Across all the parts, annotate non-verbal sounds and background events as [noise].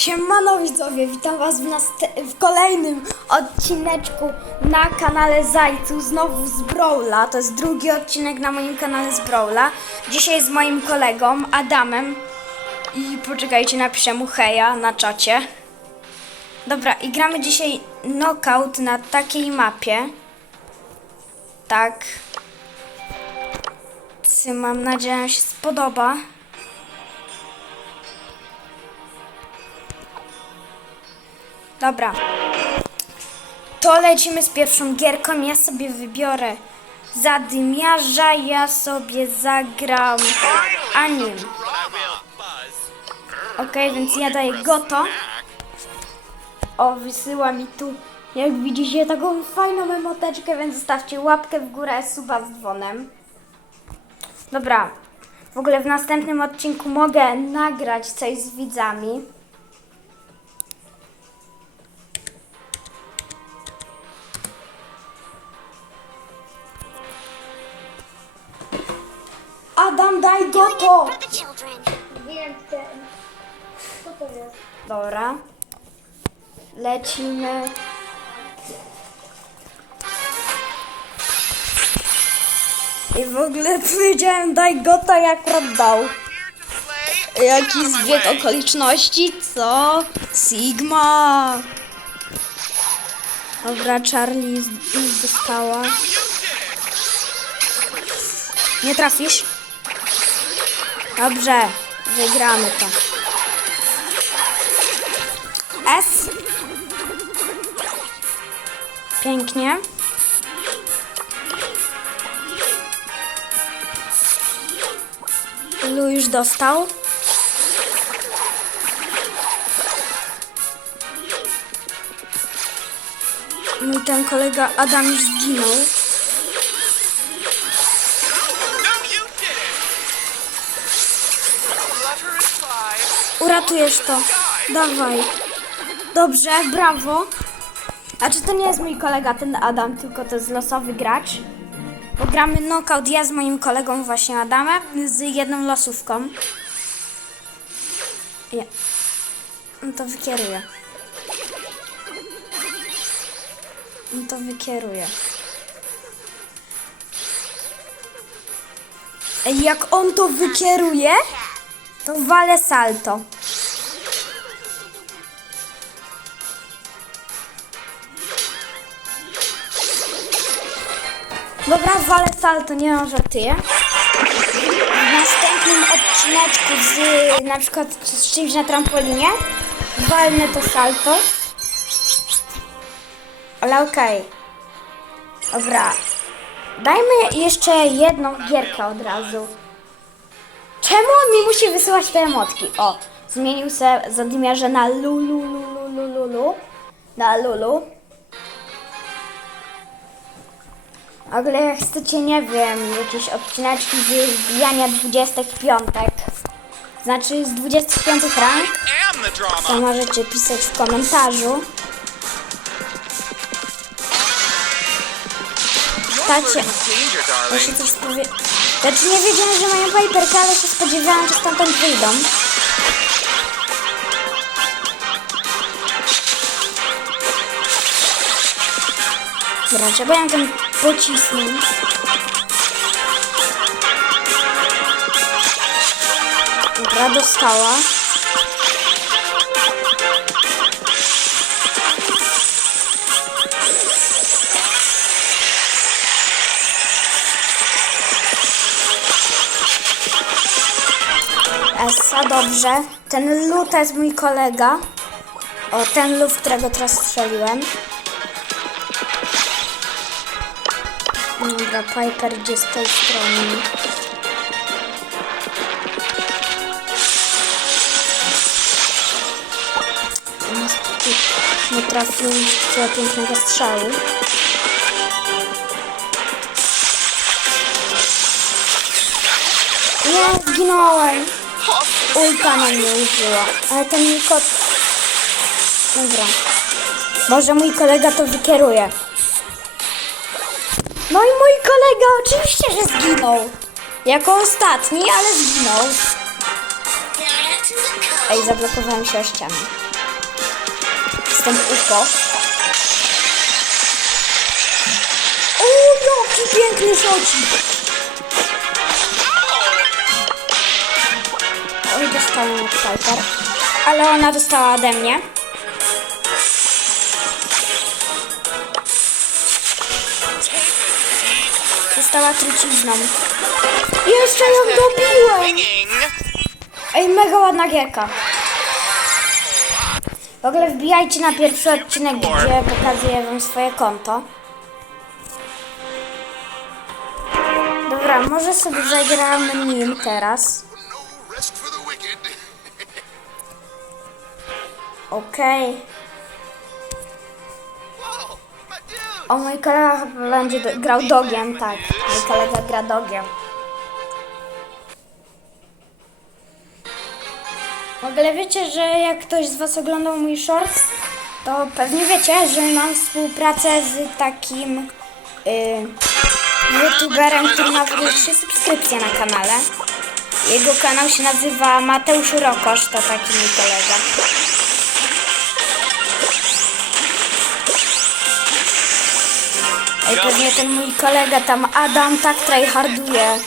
Siemano widzowie, witam was w, w kolejnym odcineczku na kanale Zajcu, znowu z Brawla, to jest drugi odcinek na moim kanale z Brawla. Dzisiaj z moim kolegą Adamem i poczekajcie, napiszę mu heja na czacie. Dobra, i gramy dzisiaj knockout na takiej mapie. Tak.Cy, Mam nadzieję, że się spodoba. Dobra. To lecimy z pierwszą gierką. Ja sobie wybiorę zadymiarza, ja sobie zagram anim. Ok, więc ja daję goto. O, wysyła mi tu, jak widzicie, taką fajną emoteczkę, więc zostawcie łapkę w górę, suba z dzwonem. Dobra, w ogóle w następnym odcinku mogę nagrać coś z widzami. Daj. Wiem, ten. Co to jest? Dobra. Lecimy. I w ogóle powiedziałem daj gota jak dał. Jaki zbieg okoliczności? Co? Sigma! Dobra, Charlie już już dostała. Nie trafisz? Dobrze, wygramy to. S. Pięknie. Lu już dostał. Mój ten kolega Adam już zginął. Fly. Uratujesz to. Dawaj. Dobrze, brawo. A czy to nie jest mój kolega, ten Adam, tylko to jest losowy gracz? Bo gramy knockout ja z moim kolegą właśnie Adamem z jedną losówką. Nie. No to wykieruję. No to wykieruję. Ej, jak on to wykieruje, to wale salto. Dobra, walę salto, nie mam żartuję. W następnym odcineczku z na przykład z czymś na trampolinie walnę to salto. Ale okej. Dobra. Dajmy jeszcze jedną gierkę od razu. Czemu on mi musi wysyłać te emotki? O, zmienił se zadymiarze na lulu, lulu, lulu, lulu. Na lulu. W ogóle jak chcecie, nie wiem, jakieś odcineczki z wbijania 25. Znaczy z 25 rank, to możecie pisać w komentarzu. Tacie, darling. jeszcze coś powie... Znaczy nie wiedziałem, że mają Piperkę, ale się spodziewałam, że stamtąd wyjdą. Dobra, trzeba ją tam pocisnąć. Dobra, dostała. Essa, dobrze. Ten Lu to jest mój kolega. O, ten Lu, w którego teraz strzeliłem. Dobra, Piper gdzie z tej strony. Nie trafił pięknego strzału. Nie, zginąłem. Ulta na mnie użyła, ale ten mój kot... Dobra. Może mój kolega to wykieruje. Kolega oczywiście, że zginął. Jako ostatni, ale zginął. Ej, zablokowałem się o ścianę. Jestem upo. O, jaki piękny szocik. Oj, dostałem Piper. Ale ona dostała ode mnie. Została trucizną. Jeszcze ją dobiłem! Ej, mega ładna gierka. W ogóle wbijajcie na pierwszy odcinek, gdzie pokazuję wam swoje konto. Dobra, może sobie zagramy nim teraz. Okej. Whoa, O, mój kolega będzie do, grał dogiem, tak. Mój kolega gra dogiem. W ogóle wiecie, że jak ktoś z Was oglądał mój shorts, to pewnie wiecie, że mam współpracę z takim y, youtuberem, który ma trzy subskrypcje na kanale. Jego kanał się nazywa Mateusz Rokosz, to taki mój kolega. Ej, pewnie ten mój kolega tam, Adam, tak tryharduje.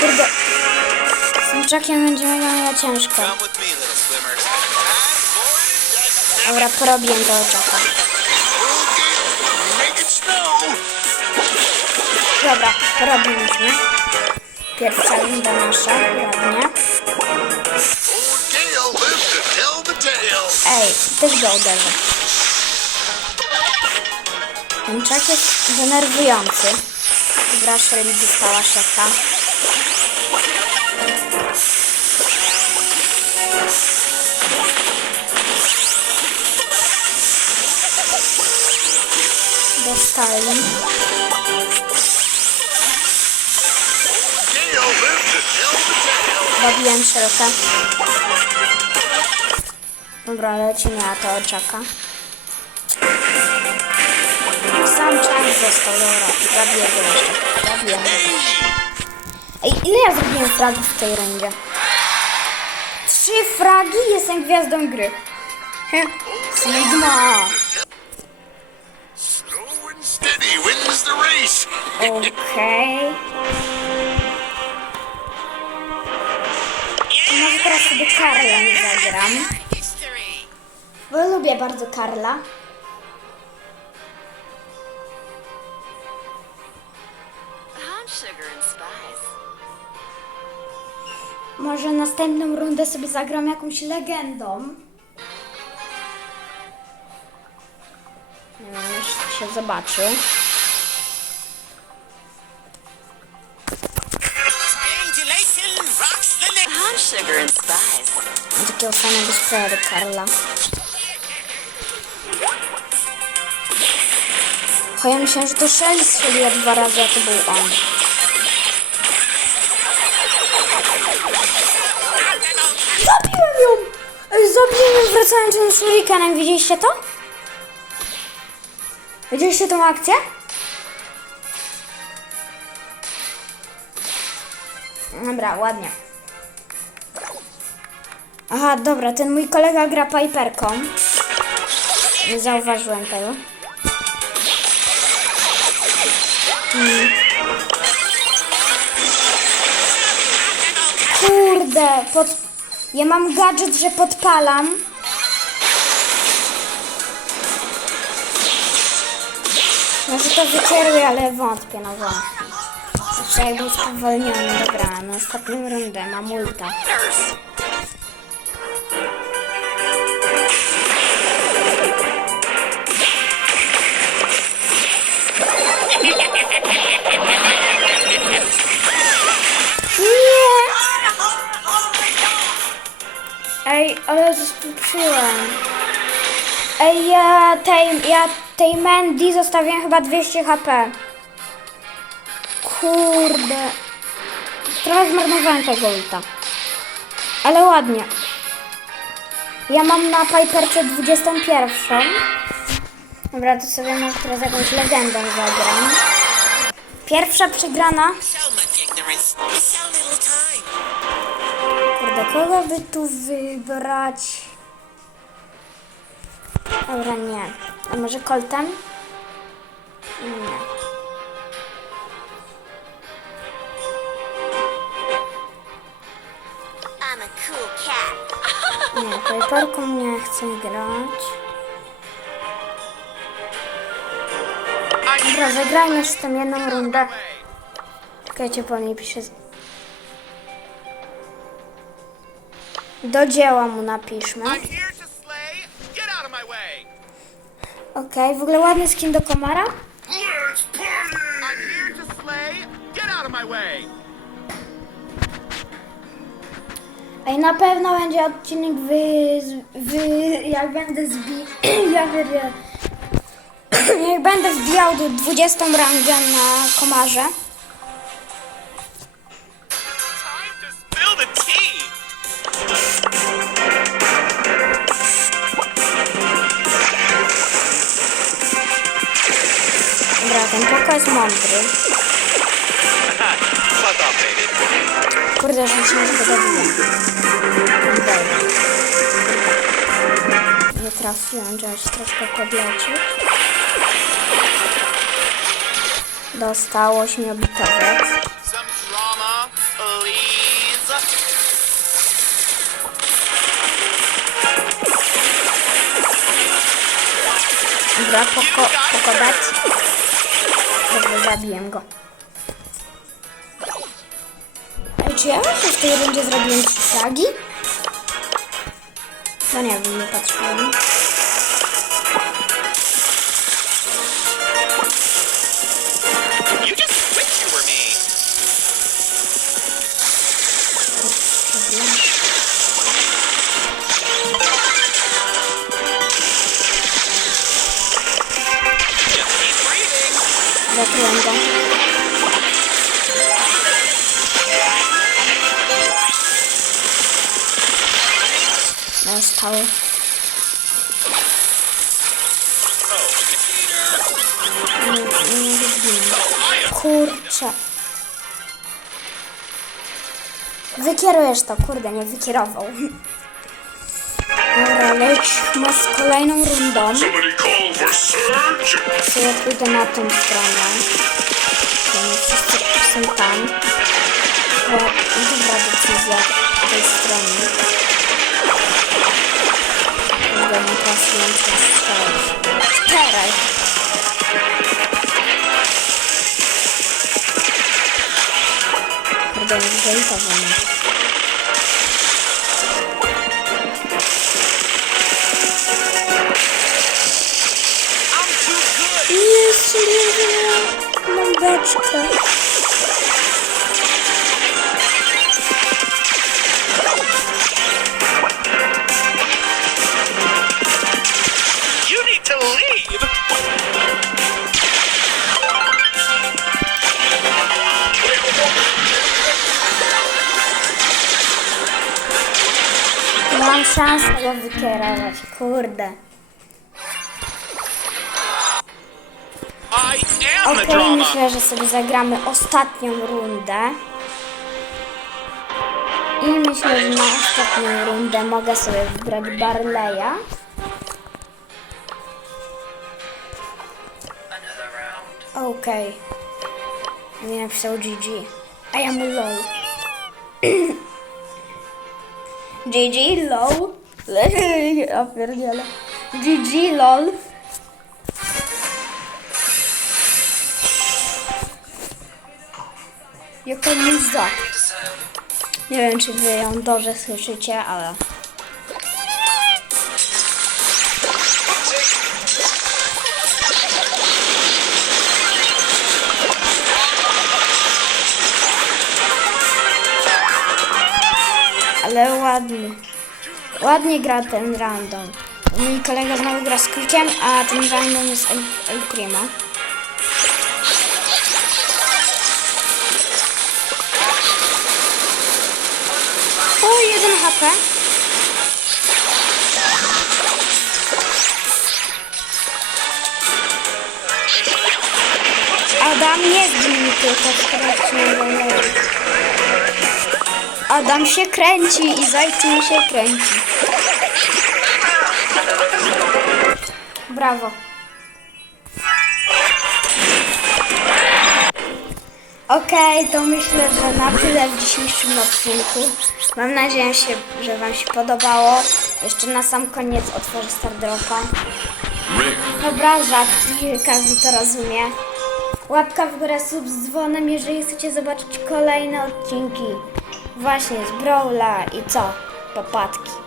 Kurde, z tym czakiem będzie mega ciężko. Dobra, porobię do czaka. Okay, make it snow. Dobra, porobiliśmy. Pierwsza runda nasza, ładnie. Ej, też go uderzę. Ten czak jest denerwujący. Dobra, Shelly dostała the tale. Robiłem szeroka. Dobra, lecimy na to oczaka. Sam czas został, dobra. Zabiję go jeszcze. Zabiję. Ej, ile ja zrobiłem fragów w tej rundzie? Trzy fragi, jestem gwiazdą gry. Sigma. Okej. [laughs] Może teraz sobie Karlem zagram. Bo lubię bardzo Karla. Może następną rundę sobie zagram jakąś legendą. Nie wiem, jeszcze się zobaczy. Triangulation rocks the next. I'm sugar and spice. Mam takiego fajnego spraya do Karla. Cho ja myślałem, że to Shelly strzeliła dwa razy, a to był on. Zabiłem ją! Zabiłem ją wracając tym shurikenem, widzieliście to? Widzieliście tą akcję? Dobra, ładnie. Aha, dobra, ten mój kolega gra Piperką. Nie zauważyłem tego. Kurde, pod... ja mam gadżet, że podpalam. Może to wycieruje, ale wątpię, no wątpię. Zawsze był spowolniony, dobra, na ostatnią rundę mam ulta. Nie! Ej, ale zaspuczyłem. Ej, ja tej, ja tej Mandy zostawiłem chyba 200 HP. Kurde. Trochę zmarnowałem tego ulta. Ale ładnie. Ja mam na Piperce 21. Dobra, to sobie może teraz jakąś legendę zagram. Pierwsza przegrana. Kurde, kogo by tu wybrać? Dobra, nie. A może Coltem? Nie. Nie, Piperką nie chcę grać. Dobra, zagrajmy jeszcze tą jedną rundę. Czekajcie, piszę. z- Do dzieła mu napiszmy. Okej, w ogóle ładny skin do komara. Ej, na pewno będzie odcinek wy, wy jak będę zbi... [clears throat] ja wyry... [coughs] jak będę wbijał do 20 rangę na komarze. Dobra, ten poko jest mądry. Kurde, że się nie zabiję. Nie trafiłem, trzeba się troszkę podlecieć. Dostał ośmiobitowiec. Some drama, please. Dobra, poko, pokodat. Dobra, zabiłem go. Ej, czy ja właśnie w tej rundzie zrobiłem fragi? No nie wiem, nie patrzyłem. Nie, nie zginę. Kurczę. Wykierujesz to, kurde, nie wykierował. [laughs] Lećmy z kolejną rundą. To ja pójdę na tą stronę. Nie wszyscy są tam. Bo dobra decyzja tej strony. Kurde, nie trafiłem przez strzelać. Cztery! Kurde, nie zajtował mam beczkę. You need to leave. Mam szansę go wykierować, kurde. I am the Okej, drama. myślę, że sobie zagramy ostatnią rundę. I myślę, że na ostatnią rundę mogę sobie wybrać Barleya. Okej. Nie napisał GG. A ja mu low. GG low. Ja pierdzielę. GG lol. Jaka muza. Nie wiem, czy wy ją dobrze słyszycie, ale... Ale ładny. Ładnie gra ten random. Mój kolega znowu gra z Quickiem, a ten random jest El, El. A Adam nie zginie tylko w trakcie Adam się kręci i zajcu się kręci. Brawo. Okej, to myślę, że na tyle w dzisiejszym odcinku. Mam nadzieję, się, że Wam się podobało. Jeszcze na sam koniec otworzę Stardropa. Dobra, żartki, każdy to rozumie. Łapka w górę, sub z dzwonem, jeżeli chcecie zobaczyć kolejne odcinki. Właśnie z Brawla i co? Popatki.